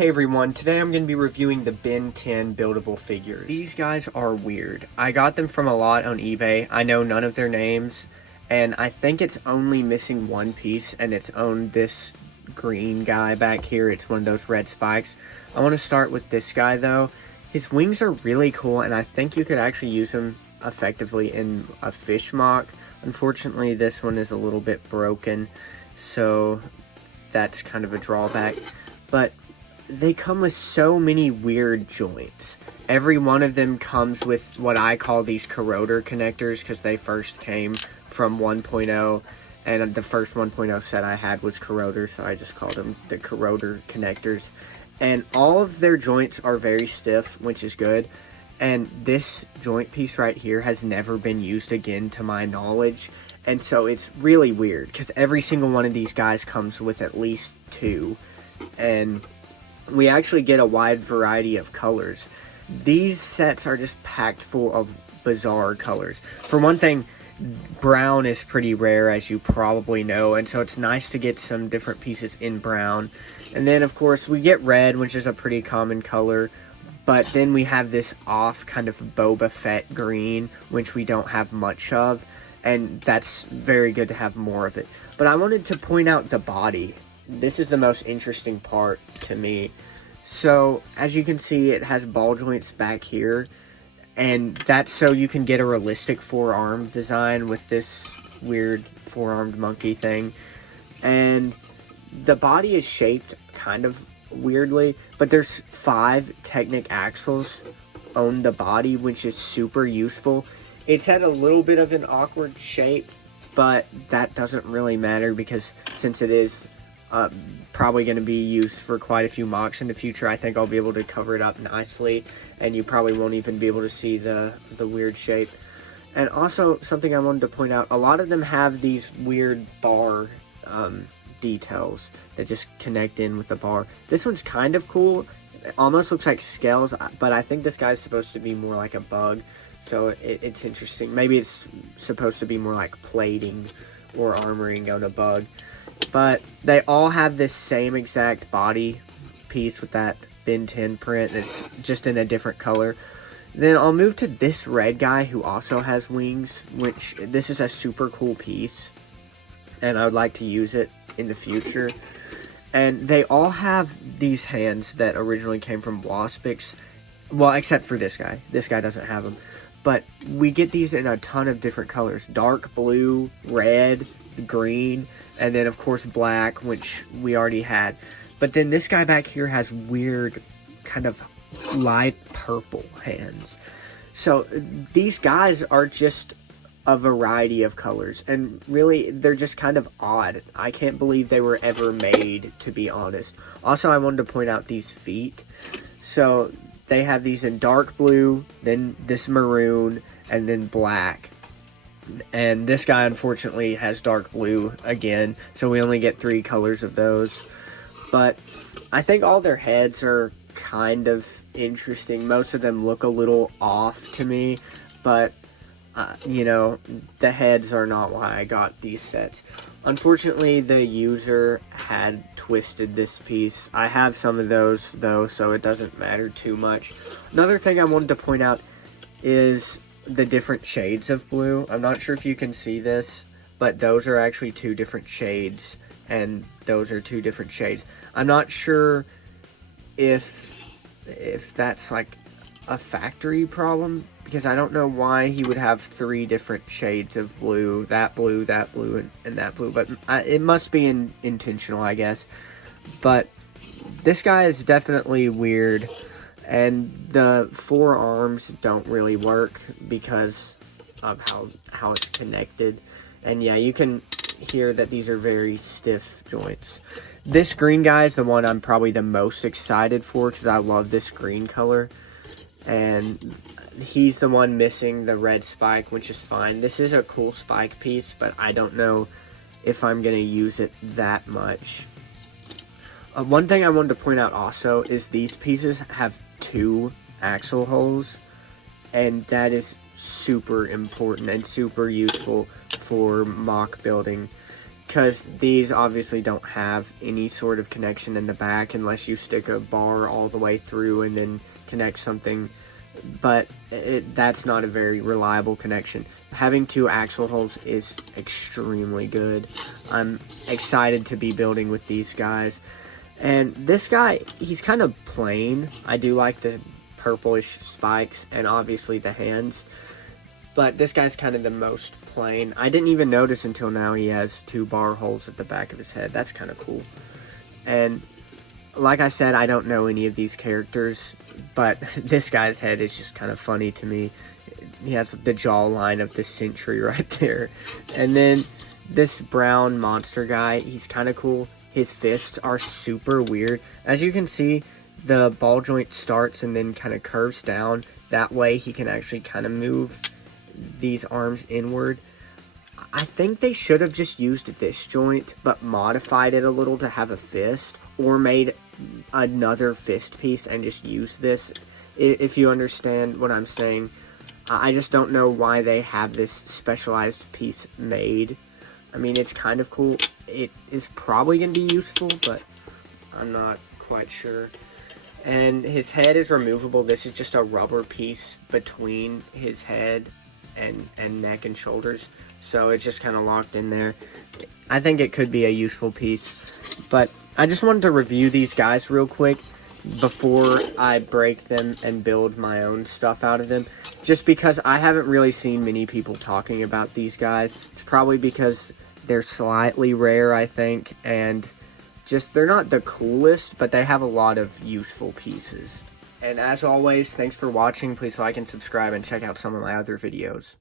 Hey everyone, today I'm going to be reviewing the Ben 10 buildable figures. These guys are weird. I got them from a lot on eBay. I know none of their names, and I think it's only missing one piece, and it's on this green guy back here. It's one of those red spikes. I want to start with this guy though. His wings are really cool, and I think you could actually use him effectively in a fish mock. Unfortunately, this one is a little bit broken, so that's kind of a drawback. But they come with so many weird joints. Every one of them comes with what I call these corroder connectors, because they first came from 1.0, and the first 1.0 set I had was corroder, so I just called them the corroder connectors. And all of their joints are very stiff, which is good. And this joint piece right here has never been used again to my knowledge. And so it's really weird, because every single one of these guys comes with at least two. And we actually get a wide variety of colors. These sets are just packed full of bizarre colors. For one thing, brown is pretty rare, as you probably know, and so it's nice to get some different pieces in brown. And then of course we get red, which is a pretty common color, but then we have this off kind of Boba Fett green, which we don't have much of, and that's very good to have more of it. But I wanted to point out the body. This is the most interesting part to me. So, as you can see, it has ball joints back here, and that's so you can get a realistic forearm design with this weird four-armed monkey thing. And the body is shaped kind of weirdly, but there's 5 Technic axles on the body, which is super useful. It's at a little bit of an awkward shape, but that doesn't really matter, because since it is probably going to be used for quite a few mocks in the future, I think I'll be able to cover it up nicely, and you probably won't even be able to see the weird shape. And also, something I wanted to point out, a lot of them have these weird bar details that just connect in with the bar. This one's kind of cool. It almost looks like scales, but I think this guy's supposed to be more like a bug, so it's interesting. Maybe it's supposed to be more like plating or armoring on a bug. But they all have this same exact body piece with that Ben 10 print. It's just in a different color. Then I'll move to this red guy who also has wings, which this is a super cool piece, and I would like to use it in the future. And they all have these hands that originally came from Waspix. Well, except for this guy. This guy doesn't have them. But we get these in a ton of different colors. Dark blue, red, green, and then of course black, which we already had. But then this guy back here has weird kind of light purple hands. So these guys are just a variety of colors, and really they're just kind of odd. I can't believe they were ever made, to be honest. Also, I wanted to point out these feet. So they have these in dark blue, then this maroon, and then black. And this guy, unfortunately, has dark blue again, so we only get 3 colors of those. But I think all their heads are kind of interesting. Most of them look a little off to me, but, you know, the heads are not why I got these sets. Unfortunately, the user had twisted this piece. I have some of those, though, so it doesn't matter too much. Another thing I wanted to point out is the different shades of blue. I'm not sure if you can see this, but those are actually 2 different shades, and those are 2 different shades. I'm not sure if that's like a factory problem, because I don't know why he would have 3 different shades of blue, that blue, and that blue, but it must be intentional, I guess. But this guy is definitely weird. And the forearms don't really work because of how it's connected. And yeah, you can hear that these are very stiff joints. This green guy is the one I'm probably the most excited for, because I love this green color. And he's the one missing the red spike, which is fine. This is a cool spike piece, but I don't know if I'm going to use it that much. One thing I wanted to point out also is these pieces have 2 axle holes, and that is super important and super useful for mock building, because these obviously don't have any sort of connection in the back unless you stick a bar all the way through and then connect something, but that's not a very reliable connection. Having 2 axle holes is extremely good. I'm excited to be building with these guys. And this guy, he's kind of plain. I do like the purplish spikes and obviously the hands, but this guy's kind of the most plain. I didn't even notice until now he has 2 bar holes at the back of his head. That's kind of cool. And like I said, I don't know any of these characters, but this guy's head is just kind of funny to me. He has the jawline of the century right there. And then this brown monster guy, he's kind of cool. His fists are super weird. As you can see, the ball joint starts and then kind of curves down. That way he can actually kind of move these arms inward. I think they should have just used this joint, but modified it a little to have a fist, or made another fist piece and just use this, if you understand what I'm saying. I just don't know why they have this specialized piece made. I mean, it's kind of cool. It is probably going to be useful, but I'm not quite sure. And his head is removable. This is just a rubber piece between his head and neck and shoulders. So it's just kind of locked in there. I think it could be a useful piece. But I just wanted to review these guys real quick before I break them and build my own stuff out of them. Just because I haven't really seen many people talking about these guys. It's probably because they're slightly rare, I think, and just they're not the coolest, but they have a lot of useful pieces. And as always, thanks for watching. Please like and subscribe and check out some of my other videos.